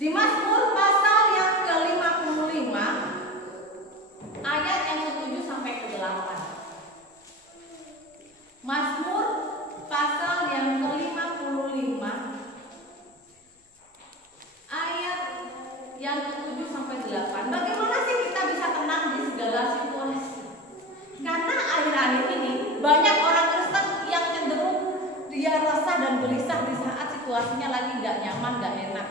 Di Mazmur pasal yang ke-55 ayat yang ke-7 sampai ke-8. Mazmur pasal yang ke-55 ayat yang ke-7 sampai 8. Bagaimana sih kita bisa tenang di segala situasi? Karena akhir-akhir ini banyak orang Kristen yang cenderung dia resah dan gelisah di saat situasinya lagi nggak nyaman, nggak enak.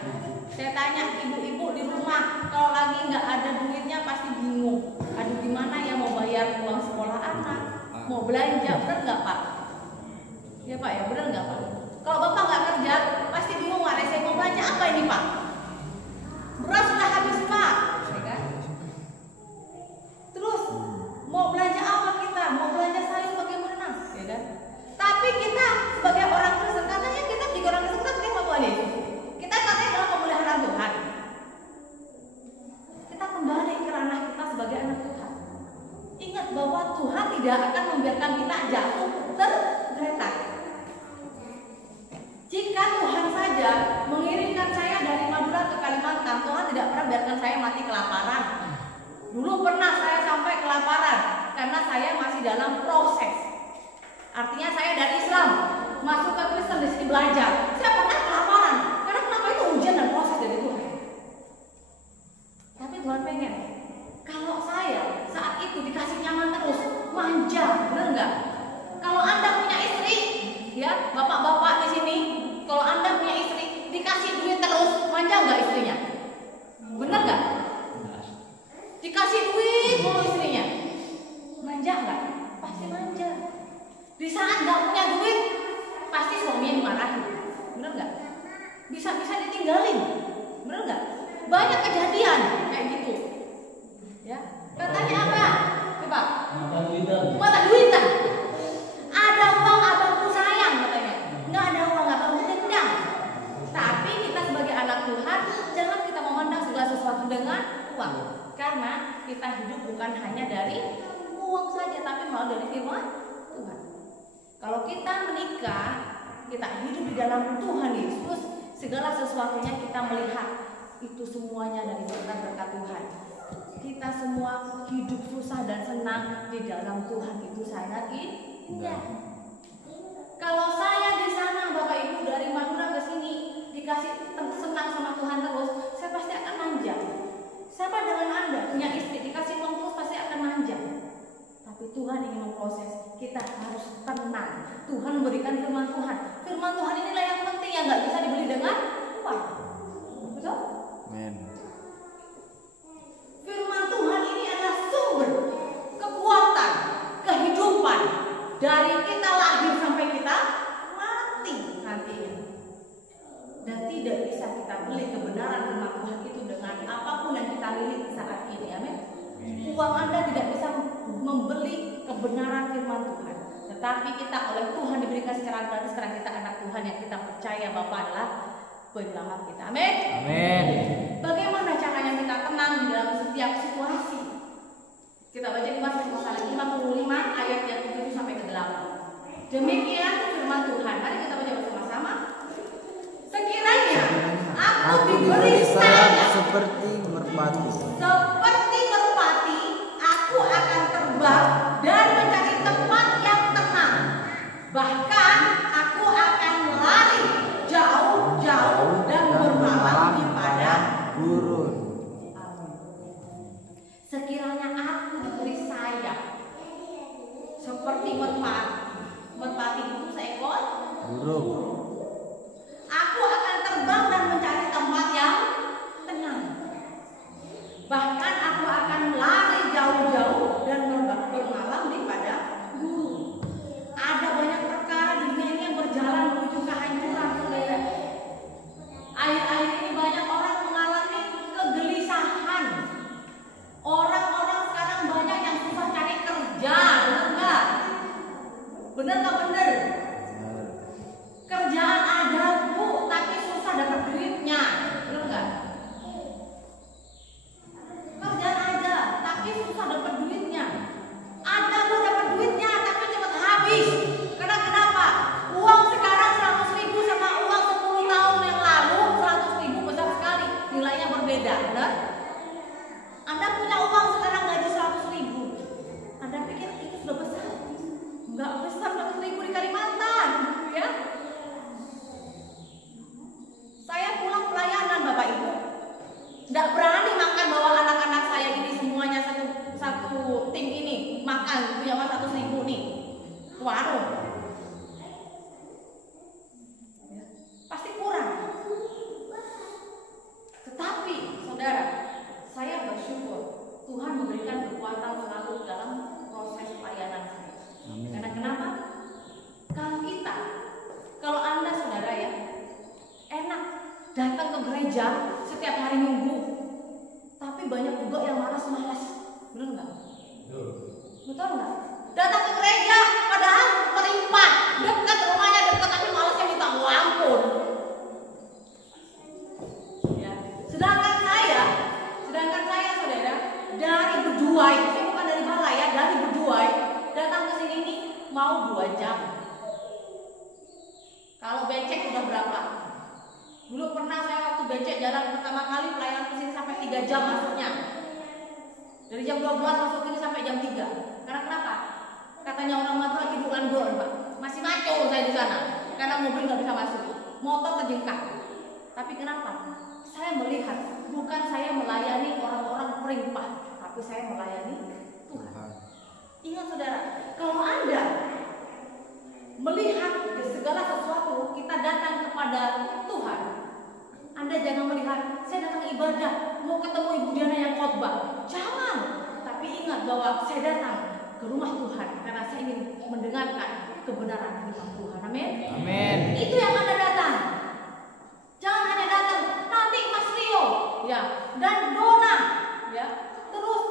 Saya tanya ibu-ibu di rumah, kalau lagi nggak ada duitnya pasti bingung. Aduh, gimana ya mau bayar uang sekolah anak, mau belanja, bener nggak Pak? Ya Pak ya, bener nggak Pak? Kalau Bapak nggak kerja, pasti bingung, Pak. Saya mau belanja apa ini Pak? Beras sudah habis Pak, ya kan? Terus mau belanja apa kita? Mau belanja sayur bagaimana? Ya kan? Tapi kita sebagai orang Kristen, katanya kita juga orang Kristen, kita terima Tuhan Yesus. Kita katanya dalam pemeliharaan Tuhan. Kita kembali ke ranah kita sebagai anak Tuhan. Ingat bahwa Tuhan tidak akan membiarkan kita jatuh tergeletak. Jika Tuhan saja mengirimkan saya dari Madura ke Kalimantan, Tuhan tidak pernah biarkan saya mati kelaparan. Dulu pernah saya sampai kelaparan karena saya masih dalam proses. Artinya saya dari Islam masuk ke Kristen, di sini belajar. Saya pernah kelaparan karena kenapa? Itu ujian dan proses dari Tuhan. Tapi Tuhan pengen kalau saya saat itu dikasih nyaman terus, manja, bener nggak? Kalau Anda punya istri, ya bapak-bapak di sini, kalau Anda punya istri dikasih duit terus, manja nggak istrinya? Bener nggak? Dikasih duit mulu istrinya, manja nggak? Pasti manja. Di saat nggak punya duit, pasti suaminya dimarahin, bener nggak? Bisa-bisa ditinggalin, bener nggak? Banyak kejadian kayak gitu, ya. Katanya apa? Coba. Mata duitan. Ada uang abangku sayang katanya. Nggak ada uang abangku dendam. Tapi kita sebagai anak Tuhan, jangan kita memandang segala sesuatu dengan uang, karena kita hidup bukan hanya dari uang saja, tapi malah dari firman Tuhan. Kalau kita menikah, kita hidup di dalam Tuhan Yesus, segala sesuatunya kita melihat itu semuanya dari berkat Tuhan. Kita semua hidup susah dan senang di dalam Tuhan, itu sangat indah. Kalau saya di sana, Bapak Ibu dari Madura ke sini dikasih senang sama Tuhan terus, saya pasti akan manja. Siapa dengan Anda punya istri dikasih uang terus pasti akan manja. Tapi Tuhan ingin memproses, kita harus tenang. Tuhan memberikan firman Tuhan. Firman Tuhan inilah yang penting, yang nggak bisa dibeli dengan uang. Betul? Amen. Firman Tuhan ini adalah sumber kekuatan, kehidupan dari kita lahir sampai kita mati nantinya. Dan tidak bisa kita beli kebenaran firman Tuhan itu dengan apapun yang kita miliki saat ini. Amin. Uang Anda tidak bisa membeli kebenaran firman Tuhan. Tetapi kita oleh Tuhan diberikan secara gratis karena kita anak Tuhan yang kita percaya Bapa adalah penyelamat kita. Amin. Amin. Bagaimana caranya kita tenang di dalam setiap situasi? Kita baca di Mazmur pasal 55 ayat yang ke-7 sampai ke-8. Demikian firman Tuhan. Mari kita baca bersama-sama. Sekiranya aku diberi sayap seperti merpati, aku akan terbang dan mencari tempat yang tenang. Bahkan aku akan lari jauh-jauh dan bermalam di padang gurun. Sekiranya aku diberi sayap seperti merpati. Merpati itu seekor Burung. Aku akan terbang dan mencari tempat yang tenang. Bahkan aku akan lari jauh-jauh dan bermalam di padang gurun. Ada banyak perkara di dunia ini yang berjalan menuju kehancuran, saudara. Akhir-akhir ini banyak orang mengalami kegelisahan. Orang-orang sekarang banyak yang susah cari kerja, benar nggak? Benar nggak benar? Kerjaan ada Bu, tapi susah dapat duitnya, benar nggak? Kerjaan ada, tapi susah dapat duitnya. Ada Bu dapat duitnya, tapi cepat habis. Karena kenapa? Uang sekarang 100.000 sama uang 10 tahun yang lalu 100.000 besar sekali. Nilai gereja setiap hari Minggu, tapi banyak juga yang malas-malas. Benar nggak? Betul nggak? Datang ke gereja padahal melimpah, dekat rumahnya dekat, tapi malasnya minta ampun. Ya. Sedangkan saya saudara, dari Beduai, saya bukan dari Balai ya, dari Beduai datang ke sini nih mau 2 jam. Kalau becek udah berapa? Dulu pernah saya waktu becek jalan pertama kali pelayanan ke sini sampai 3 jam masuknya. Dari jam 12 masuk ini sampai jam 3. Karena kenapa? Katanya orang Madura lagi bulan-bulan, Pak. Masih maco saya di sana. Karena mobil nggak bisa masuk. Motor terjengkak. Tapi kenapa? Saya melihat bukan saya melayani orang-orang perimpah, tapi saya melayani Tuhan. Ingat saudara, kalau Anda melihat segala sesuatu kita datang kepada Tuhan, Anda jangan melihat saya datang ibadah mau ketemu Ibu Diana yang khotbah. Jangan. Tapi ingat bahwa saya datang ke rumah Tuhan karena saya ingin mendengarkan kebenaran firman Tuhan. Amin. Amin. Itu yang Anda datang. Jangan hanya datang nanti Mas Rio ya dan Dona ya, terus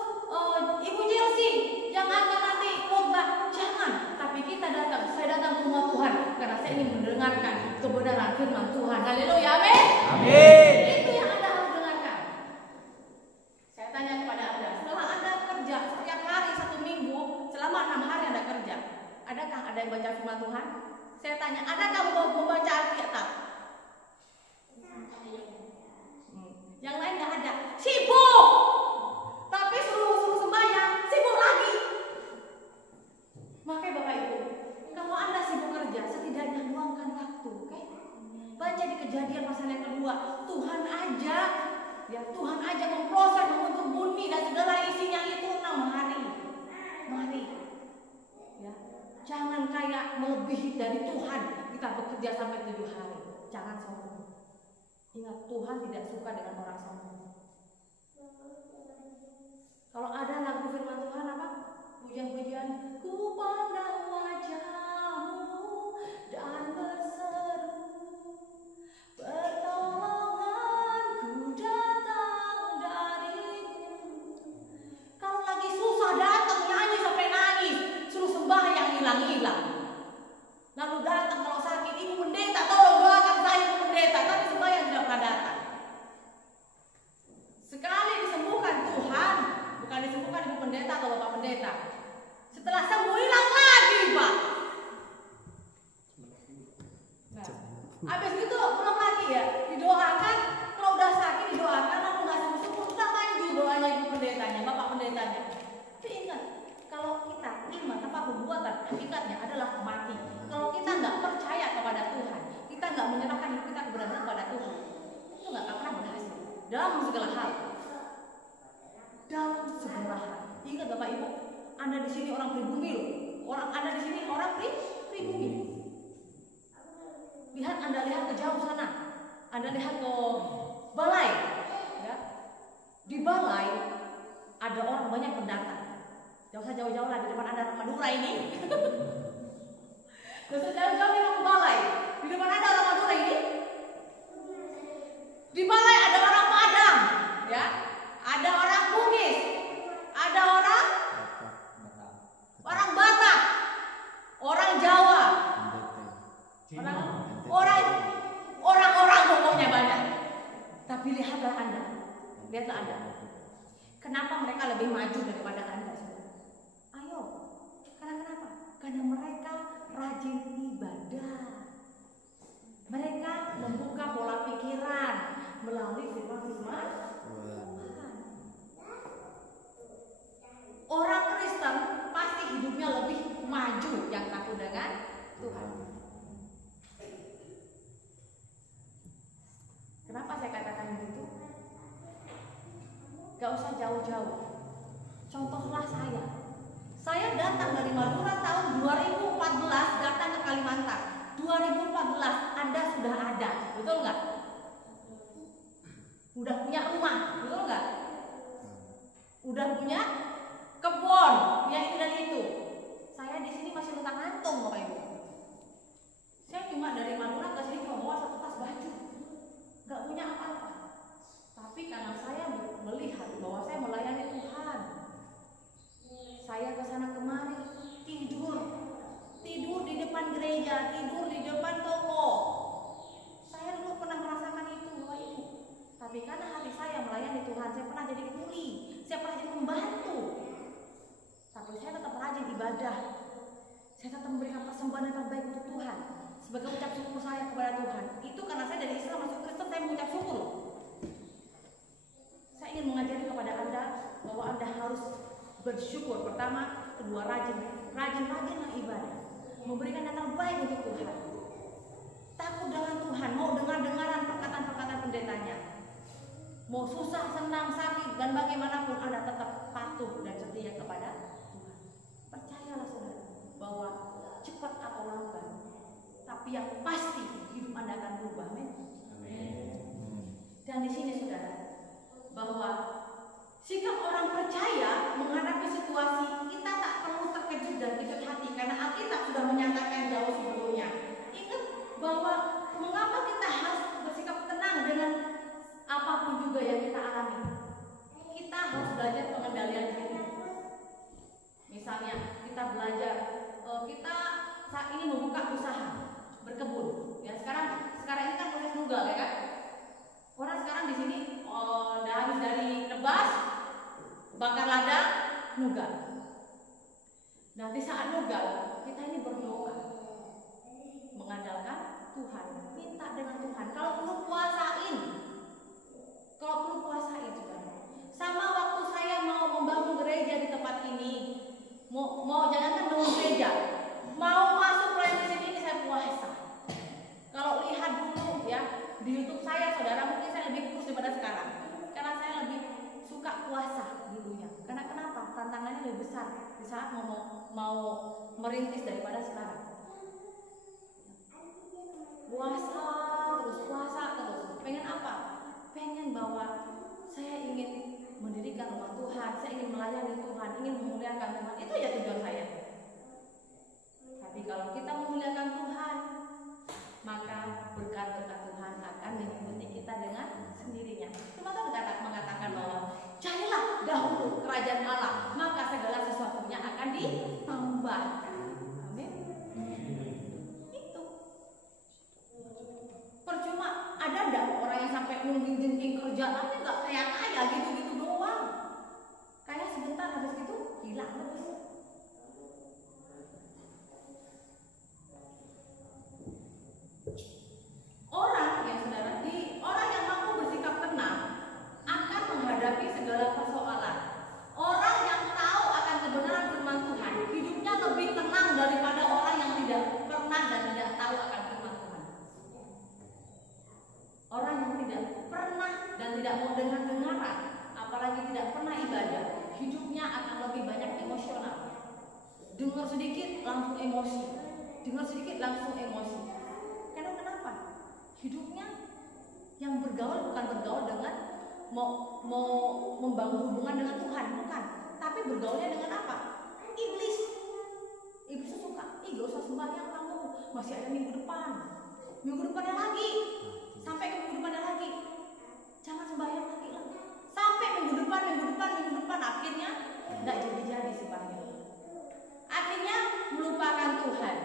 Ibu Chelsea yang akan nanti khotbah. Jangan. Tapi kita datang, saya datang ke rumah Tuhan karena saya ingin mendengarkan kebenaran firman Tuhan. Haleluya. Amin. Amin. Itu yang Anda harus dengarkan. Saya tanya kepada Anda, setelah Anda kerja setiap hari 1 minggu, selama 6 hari Anda kerja, adakah ada yang baca firman Tuhan? Saya tanya, adakah membaca Alkitab? Yang lain nggak ada. Sibuk. Tapi suruh sembahyang, sibuk lagi. Makanya Bapak Ibu, kalau Anda sibuk kerja, setidaknya luangkan waktu, oke? Baca di Kejadian pasal yang kedua, Tuhan aja memproses, membentuk bumi dan segala isinya itu 6 hari. Mari, ya, jangan kayak melebihi dari Tuhan kita bekerja sampai 7 hari. Jangan sombong. Ingat, Tuhan tidak suka dengan orang sombong. Kalau ada lagu firman Tuhan apa? Pujian-pujian, ku pandang wajahmu dan berseru, pertolonganku datang darimu. Kalau lagi susah datang nyanyi sampai nangis, suruh sembahyang hilang-hilang. Lalu datang kalau sakit, Ibu Pendeta tolong doakan saya Ibu Pendeta, tapi sembahyang tidak pernah datang. Sekali disembuhkan Tuhan, bukan disembuhkan Ibu Pendeta atau Bapak Pendeta. Setelah sembuh hilang lagi, Pak. Nah, habis itu pulang lagi ya, didoakan. Kalau udah sakit didoakan, lalu nggak sembuh, udah maju doanya Ibu Pendetanya, Bapak Pendetanya. Tapi ingat, kalau kita iman tanpa perbuatan, hakikatnya adalah mati. Kalau kita nggak percaya kepada Tuhan, kita nggak menyerahkan hidup kita kebenaran kepada Tuhan, itu nggak akan pernah berhasil dalam segala hal. Dalam segala hal. Ingat Bapak Ibu, Anda di sini orang pribumi loh. Anda di sini orang pribumi. Anda lihat ke jauh sana. Anda lihat ke balai. Ya. Di balai ada orang banyak pendatang. Jangan usah jauh-jauh lah, di depan ada orang Madura ini. Jangan usah jauh-jauh di balai. Di depan ada orang Madura ini. Di balai ada orang Padang, ya. Ada orang Bugis, ada orang Batak, orang Jawa, orang pokoknya banyak. Tapi lihatlah Anda, kenapa mereka lebih maju daripada Anda? Ayo, karena kenapa? Karena mereka rajin ibadah. Mereka membuka pola pikiran melalui firman-firman. Orang Kristen pasti hidupnya lebih maju yang takut dengan Tuhan. Kenapa saya katakan begitu? Gak usah jauh-jauh. Contohlah saya. Saya datang dari Madura tahun 2014 datang ke Kalimantan. 2014 Anda sudah ada, betul nggak? Udah punya rumah, betul nggak? Udah punya kebun, punya ini dan itu. Saya di sini masih luntang lantung, Bapak Ibu. Saya cuma dari Madura ke sini cuma bawa 1 tas baju, nggak punya apa-apa. gereja, tidur di depan toko. Saya dulu pernah merasakan itu, Bapak Ibu. Tapi karena hati saya melayani Tuhan, saya pernah jadi kuli, saya pernah jadi pembantu. Tapi saya tetap rajin ibadah. Saya tetap memberikan persembahan yang terbaik untuk Tuhan sebagai ucap syukur saya kepada Tuhan. Itu karena saya dari Islam masuk Kristen, saya mengucap syukur. Saya ingin mengajari kepada Anda bahwa Anda harus bersyukur. Pertama, kedua rajinlah ibadah, memberikan yang terbaik untuk Tuhan. Takut dengan Tuhan, mau dengar-dengaran perkataan-perkataan pendetanya. Mau susah, senang, sakit, dan bagaimanapun Anda tetap patuh dan setia kepada Tuhan. Percayalah saudara, bahwa cepat atau lambat, tapi yang pasti hidup Anda akan berubah. Amin. Dan di sini saudara, bahwa sikap orang percaya menghadapi situasi, kita tak perlu terkejut dan kejut hati, karena Alkitab sudah menyatakan jauh sebelumnya. Ingat bahwa mengapa kita harus bersikap tenang dengan apapun juga yang kita alami. Kita harus belajar pengendalian diri. Misalnya kita belajar, kita saat ini membuka usaha berkebun. Ya sekarang ini kan proses nugal, ya kan? Orang sekarang di sini habis dari nebas, bakar ladang, nugal. Nah di saat nugal kita ini berdoa, mengandalkan Tuhan, minta dengan Tuhan. Kalau perlu puasain juga. Sama waktu saya mau membangun gereja di tempat ini, mau jangankan bangun gereja, mau masuk pelayanan ini saya puasa. Kalau lihat dulu ya di YouTube saya, saudara, mungkin saya lebih kurus daripada sekarang, karena saya lebih suka puasa dulunya. Karena kenapa? Tantangannya lebih besar di saat mau merintis daripada sekarang. Puasa terus. Pengen apa? Pengen bahwa saya ingin mendirikan rumah Tuhan, saya ingin melayani Tuhan, ingin memuliakan Tuhan. Itu ya tujuan saya. Tapi kalau kita memuliakan Tuhan, maka berkat-berkat Tuhan akan mengikuti kita dengan sendirinya. Cuma kan mengatakan bahwa carilah dahulu kerajaan Allah, maka segala sesuatunya akan ditambahkan. Amin. Itu. Percuma ada enggak orang yang sampai nungging-nungging kerjaannya enggak kaya gitu-gitu doang. Kayak sebentar habis itu hilang terus. Orang yang mampu bersikap tenang akan menghadapi segala persoalan. Orang yang tahu akan kebenaran firman Tuhan, hidupnya lebih tenang daripada orang yang tidak pernah dan tidak tahu akan firman Tuhan. Orang yang tidak pernah dan tidak mau dengar-dengaran, apalagi tidak pernah ibadah, hidupnya akan lebih banyak emosional. Dengar sedikit langsung emosi. Karena kenapa? Hidupnya yang bergaul bukan bergaul dengan mau membangun hubungan dengan Tuhan, bukan. Tapi bergaulnya dengan apa? Iblis. Iblis suka, gak usah sembahyang kamu, masih ada minggu depannya lagi, sampai ke minggu depannya lagi, jangan sembahyang lagi lah. Sampai minggu depan, akhirnya nggak jadi sembahyang. Akhirnya melupakan Tuhan.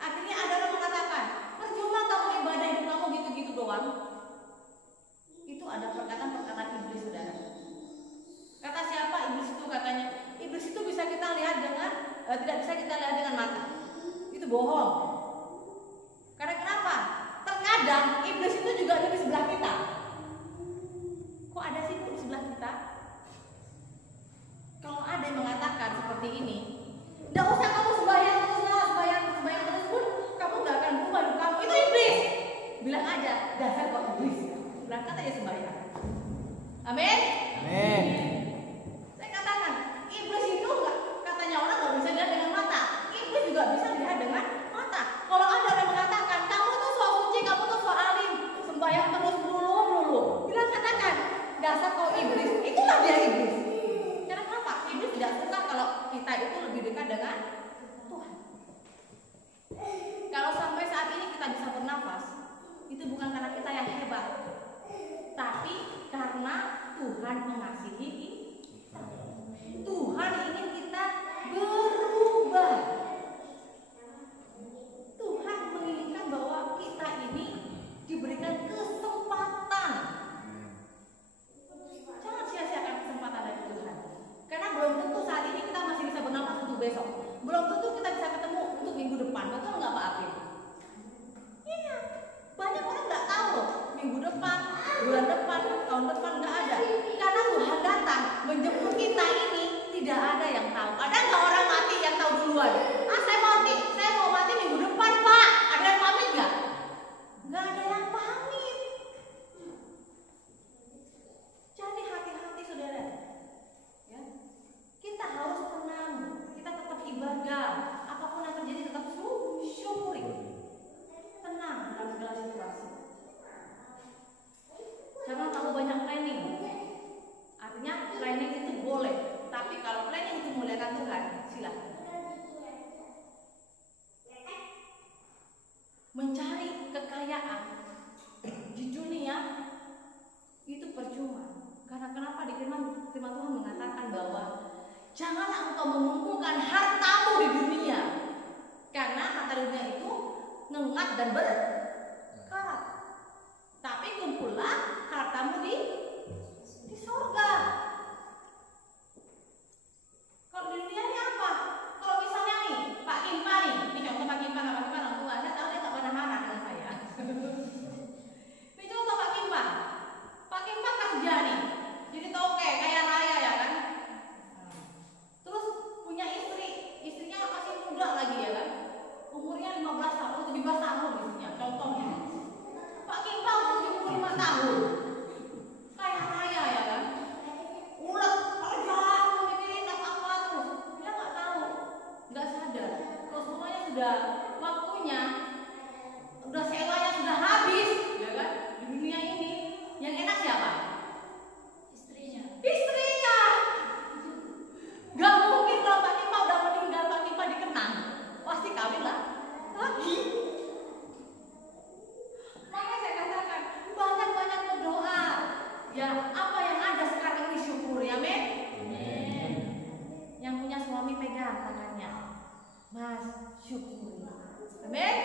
Akhirnya ada orang mengatakan, percuma kamu ibadah hidup kamu gitu-gitu doang. Itu ada perkataan iblis, saudara. Kata siapa iblis itu? Katanya iblis itu bisa kita lihat tidak bisa kita lihat dengan mata. Itu bohong. Karena kenapa? Terkadang iblis itu juga ada di sebelah kita. Kok ada sih di sebelah kita? Kalau ada yang mengatakan seperti ini, nggak usah kamu sembahyang terus pun kamu nggak akan berubah hidup kamu. Itu iblis. Bilang aja, dasar kok iblis. Berangkat aja sembahyang. Amin. Amin. Saya katakan, iblis itu enggak, katanya orang nggak bisa lihat dengan mata. Iblis juga bisa lihat dengan mata. Kalau ada orang mengatakan, kamu tuh so suci, kamu tuh so alim, sembahyang terus melulu. Bilang katakan, dasar kau iblis. Itulah dia iblis. Karena kenapa? Iblis tidak suka kalau kita itu lebih dekat dengan Tuhan. Kalau sampai saat ini kita bisa bernafas, itu bukan karena kita yang hebat, tapi karena Tuhan mengasihi kita. Tuhan ingin kita berubah. Tuhan betul nggak Pak Apin? Iya, banyak orang nggak tahu loh. Minggu depan, bulan depan, tahun depan nggak ada. Karena Tuhan datang menjemput kita ini tidak ada yang tahu. Ada nggak orang mati yang tahu duluan? Ah, saya mau mati minggu depan Pak. Ada yang pamit nggak? Nggak ada yang pamit. Jadi hati-hati saudara. Ya, kita harus tenang. Kita tetap ibadah. Apapun yang terjadi tetap syukuri. Tenang dalam segala situasi. Jangan terlalu banyak planning. Artinya planning itu boleh, tapi kalau planning itu muliakan Tuhan, silakan. Mencari kekayaan di dunia itu percuma. Karena kenapa di firman Tuhan mengatakan bahwa janganlah engkau mengumpulkan hartamu di dunia, karena harta dunia itu ngengat dan berkarat. Tapi kumpullah hartamu di surga. Kalau di dunia ini apa? Kalau misalnya nih Pak Kimpa nih, ini contoh Pak Kimpa, nggak Pak Kimpa orang tua, saya tahu dia nggak pernah marah dengan saya. Ini contoh Pak Kimpa. Pak Kimpa kerja nih, jadi toke kaya raya ya kan. Terus punya istrinya masih muda lagi ya kan, umurnya 15 tahun, 17 tahun istrinya, contohnya. Pak Kimpa umur 5 tahun, kaya raya ya kan, ulet kerja, mikirin apa terus, dia nggak tahu, nggak sadar, kalau semuanya sudah waktunya, udah sewanya sudah habis, ya kan, di dunia ini, yang enak siapa? Istrinya. Gak mungkin kalau Pak Kimpa udah meninggal, Pak Kimpa dikenang, pasti kawin lah lagi. Makanya saya katakan banyak-banyak berdoa. Ya, apa yang ada sekarang ini syukuri, amin. Yang punya suami pegang tangannya, Mas, syukuri, amin.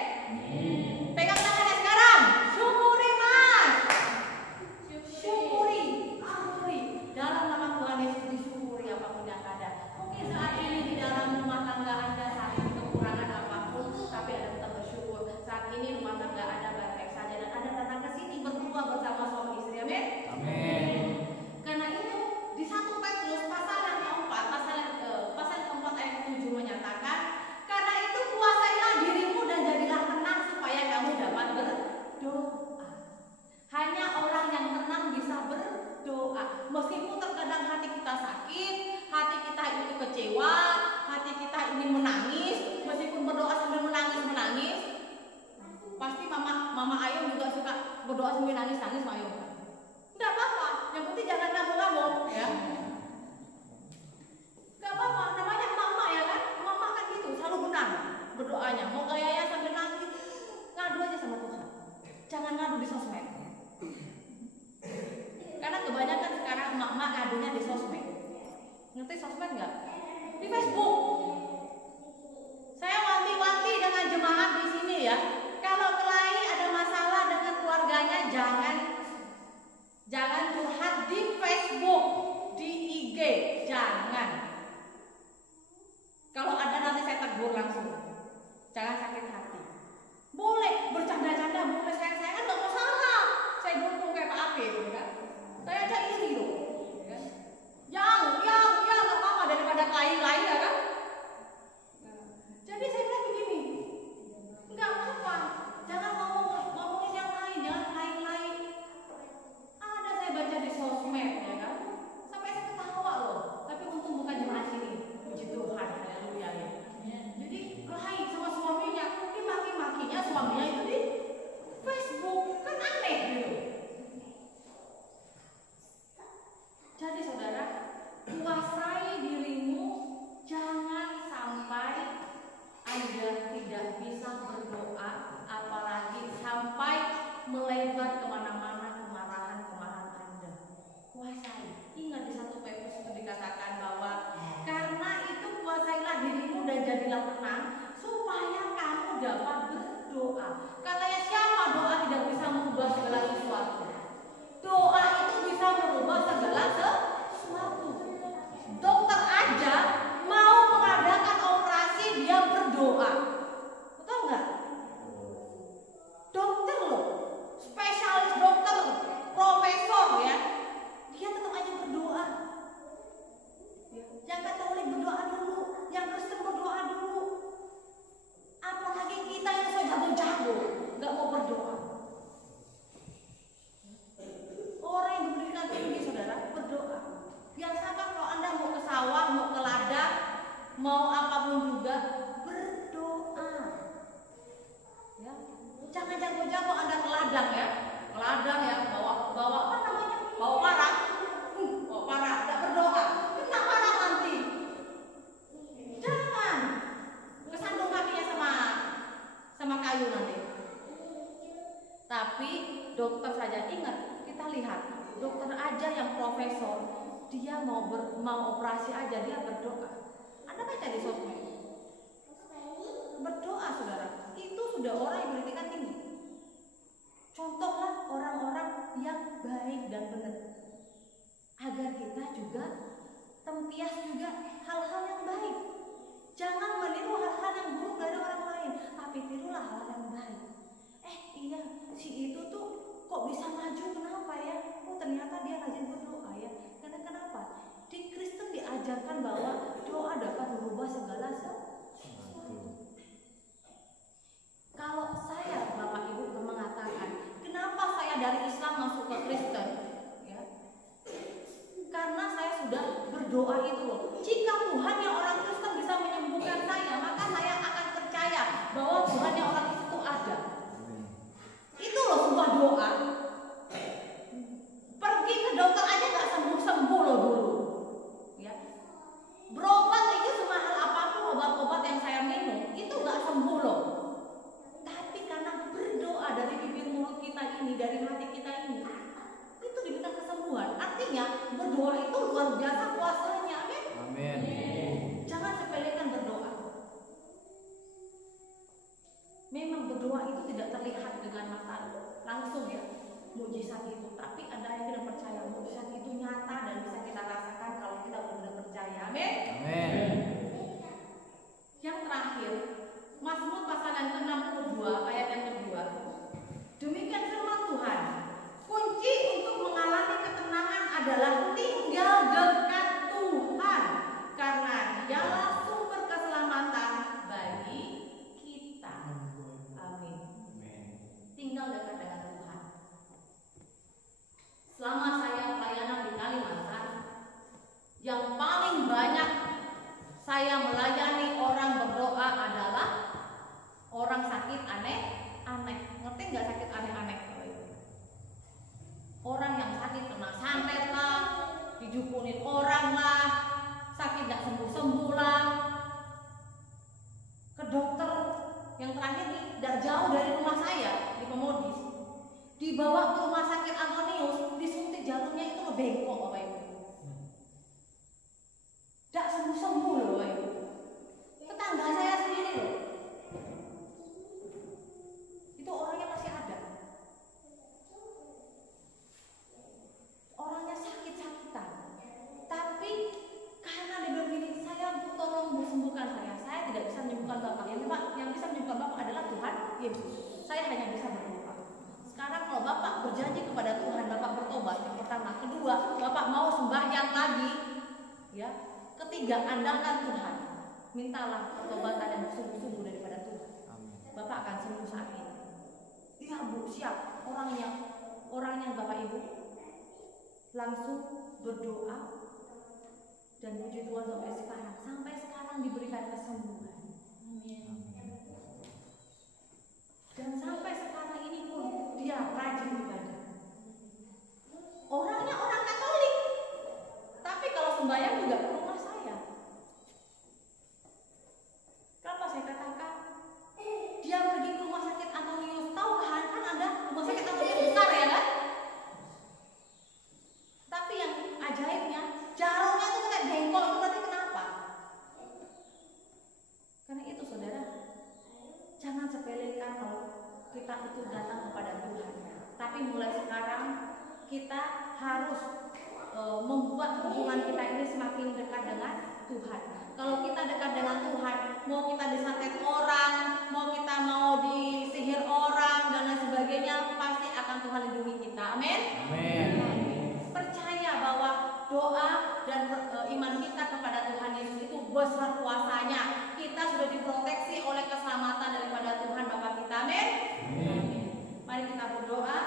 Pegang tangannya sekarang, syukuri Mas, syukuri. Dalam nama Tuhan Yesus disyukuri apapun yang ada. Mungkin saat ini di dalam rumah tangga Anda saat ini kekurangan apapun, tapi Anda tetap bersyukur. Saat ini rumah tangga Anda baik-baik saja dan Anda datang ke sini berdua bersama suami istri, amin. Amin. Karena itu di 1 Petrus pasal yang keempat, pasal keempat ayat 7 menyatakan, karena itu kuasailah dirimu dan jadilah tenang supaya kamu dapat berdoa. Hanya orang yang tenang bisa berdoa. Meskipun terkadang hati kita sakit, hati kita itu kecewa, hati kita ini menangis, meskipun berdoa sambil menangis, pasti mama Ayu juga suka berdoa sambil nangis Ayu. Enggak apa-apa, yang penting jangan ngamuk-ngamuk ya. Enggak apa-apa, namanya mama ya kan, mama kan gitu, selalu benar berdoanya. Mau gayanya sambil nangis, ngadu aja sama Tuhan. Jangan ngadu di sosmed. Karena kebanyakan sekarang emak-emak ngadunya di sosmed. Ngerti sosmed nggak? Di Facebook. Saya wanti-wanti dengan jemaat di sini ya. Kalau kelahi ada masalah dengan keluarganya, jangan curhat di Facebook, di IG, jangan. Kalau ada nanti saya tegur langsung. Jangan sakit hati. Boleh bercanda-canda, boleh saya kan nggak masalah. Saya dukung kayak Pak Apin, kan? Saya aja iri loh, ya. Yang nggak apa-apa daripada kelahi-kelahi ya kan? Jadi saya bilang begini, nggak apa-apa, jangan ngomongin yang lain, jangan kelahi-kelahi. Ada saya baca di sosmed ya kan, sampai saya ketawa loh. Tapi untung bukan jemaat sini, puji Tuhan, haleluya ya. Jadi kelahi sama suaminya, dimaki-makinya suaminya itu di Facebook, kan aneh gitu. Jadi saudara, kuasai dirimu, jangan sampai Anda tidak bisa berdoa, apalagi sampai melebar kemana-mana kemarahan Anda. Kuasai. Ingat di 1 Petrus itu dikatakan bahwa karena itu kuasailah dirimu dan jadilah tenang supaya kamu dapat berdoa. Katanya siapa doa tidak bisa mengubah segala sesuatu? Doa itu bisa merubah segala sesuatu. Dokter aja mau mengadakan operasi dia berdoa. Betul Tapi dokter saja, ingat, kita lihat dokter aja yang profesor, dia mau operasi aja dia berdoa. Anda baca di sosmed, berdoa saudara, itu sudah orang yang berpendidikan tinggi. Contohlah orang-orang yang baik dan benar, agar kita juga tempias juga hal-hal yang baik. Jangan meniru hal-hal yang buruk dari orang lain, tapi tirulah hal yang baik. Iya, si itu tuh kok bisa maju, kenapa ya? Oh ternyata dia rajin berdoa ya. Karena kenapa? Di Kristen diajarkan bahwa doa dapat merubah segala sesuatu. Kalau saya, Bapak Ibu mengatakan, kenapa saya dari Islam masuk ke Kristen? Ya, karena saya sudah berdoa itu loh. Jika Tuhan yang orang Kristen bisa menyembuhkan saya, maka saya akan percaya bahwa Tuhan yang orang Kristen itu ada. Itu loh sebuah doa. Pergi ke dokter aja nggak sembuh loh dulu. Ya, berobat itu semahal apapun obat-obat yang saya minum itu nggak sembuh loh. Tapi karena berdoa dari bibir mulut kita ini, dari hati kita ini, itu diberikan kesembuhan. Artinya berdoa itu luar biasa kuasanya. Amin. Amin. Jangan sepelekan berdoa. Memang berdoa itu tidak terlihat dengan mata langsung ya, mujizat itu. Tapi ada yang tidak percaya mujizat itu nyata dan bisa kita rasakan kalau kita benar-benar percaya. Amin. Amin. Yang terakhir, Mazmur pasal yang ke-62 ayat yang kedua. Demikian firman Tuhan. Kunci untuk mengalami ketenangan adalah tinggal dekat Tuhan, karena Dialah sumber keselamatan bagi kita. Amin. Tinggal dekat dengan Tuhan. Selama saya pelayanan di Kalimantan, yang paling banyak saya melayani orang berdoa adalah orang sakit aneh-aneh. Ngerti nggak sakit aneh-aneh? Orang yang sakit kena santet lah, dijupunin orang lah, sakit nggak sembuh-sembuh lah. Ke dokter yang terakhir nih, tidak jauh dari rumah saya di Pemodis, dibawa ke rumah sakit Antonius, disuntik jalurnya itu ngebengkok Bapak Ibu. Tidak sembuh-sembuh loh Bapak Ibu. Tetangga saya sendiri loh. Itu orangnya masih ada. Orangnya sakit-sakitan. Tapi karena dia bilang gini, saya tolong sembuhkan saya. Saya tidak bisa menyembuhkan Bapak. Yang bisa menyembuhkan Bapak adalah Tuhan Yesus. Saya hanya bisa berdoa. Sekarang kalau Bapak berjanji kepada Tuhan, Bapak bertobat yang pertama. Kedua, Bapak mau sembahyang lagi, ya. Ketiga, andalkan Tuhan. Mintalah pertobatan yang sungguh-sungguh daripada Tuhan. Bapak akan sembuh saat ini. Iya Bu, siap. Orangnya Bapak Ibu langsung berdoa dan puji Tuhan sampai sekarang diberikan kesembuhan. Dan sampai sekarang ini pun dia rajin ibadah. Orangnya orang Katolik, tapi kalau sembahyang juga ke rumah saya. Kenapa saya katakan dia pergi ke rumah sakit Antonius? Tahu kan ada rumah sakit Antonius besar ya kan? Tapi yang ajaibnya jarumnya itu kayak bengkok, itu berarti kenapa? Karena itu saudara, jangan sepelekan kalau kita itu datang kepada Tuhan. Tapi mulai sekarang kita harus membuat hubungan kita ini semakin dekat dengan Tuhan. Kalau kita dekat dengan Tuhan, mau kita disantet orang, mau kita mau disihir orang dan lain sebagainya, pasti akan Tuhan lindungi kita. Amin. Amin. Percaya bahwa doa dan iman kita kepada Tuhan Yesus itu besar kuasanya. Kita sudah diproteksi oleh keselamatan daripada Tuhan Bapa kita. Amin. Mari kita berdoa.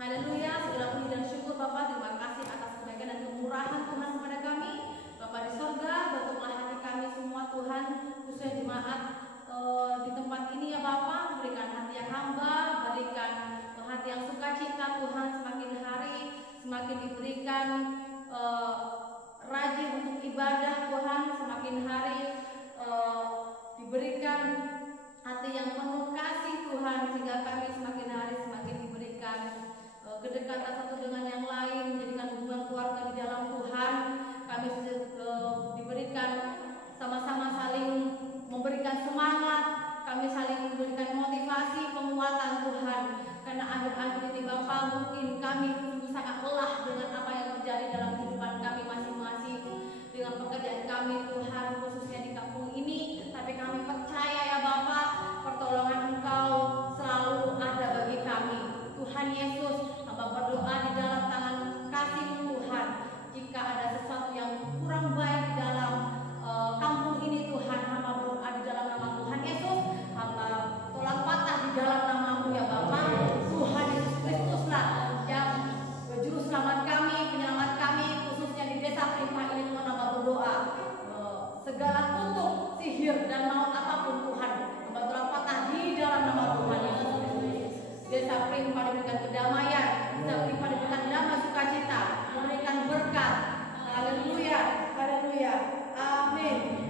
Haleluya. Segala puji dan syukur Bapa, terima kasih atas kebaikan dan kemurahan Tuhan kepada kami. Bapa di surga, bentuklah hati kami semua Tuhan, khususnya jemaat di tempat ini ya Bapa. Berikan hati yang hamba, berikan hati yang sukacita Tuhan, semakin hari semakin diberikan rajin untuk ibadah Tuhan, semakin hari diberikan hati yang penuh kasih Tuhan, sehingga kami semakin hari antara satu dengan yang lain, menjadikan hubungan keluarga di dalam Tuhan. Kami diberikan sama-sama saling memberikan semangat, kami saling memberikan motivasi, penguatan Tuhan. Karena akhir-akhir ini Bapak, mungkin kami sangat lelah dengan apa yang terjadi dalam kehidupan kami masing-masing, dengan pekerjaan kami Tuhan, khususnya di kampung ini. Tapi kami percaya ya Bapak, pertolongan Engkau selalu ada bagi kami. Tuhan Yesus, hamba berdoa di dalam tangan kasih Tuhan. Jika ada sesuatu yang kurang baik di dalam kampung ini Tuhan, hamba berdoa di dalam nama Tuhan Yesus, hamba tolak patah di dalam nama-Mu ya Bapak. Tuhan Yesus Kristuslah yang juru selamat kami, penyelamat kami, khususnya di desa Prima ini Tuhan, hamba berdoa segala kutuk, sihir dan maut apapun Tuhan, hamba tolak patah di dalam nama Tuhan Yesus Kristus. Desa Prima diberikan kedamaian, desa Prima diberikan damai sukacita, memberikan berkat. Haleluya, haleluya, amin.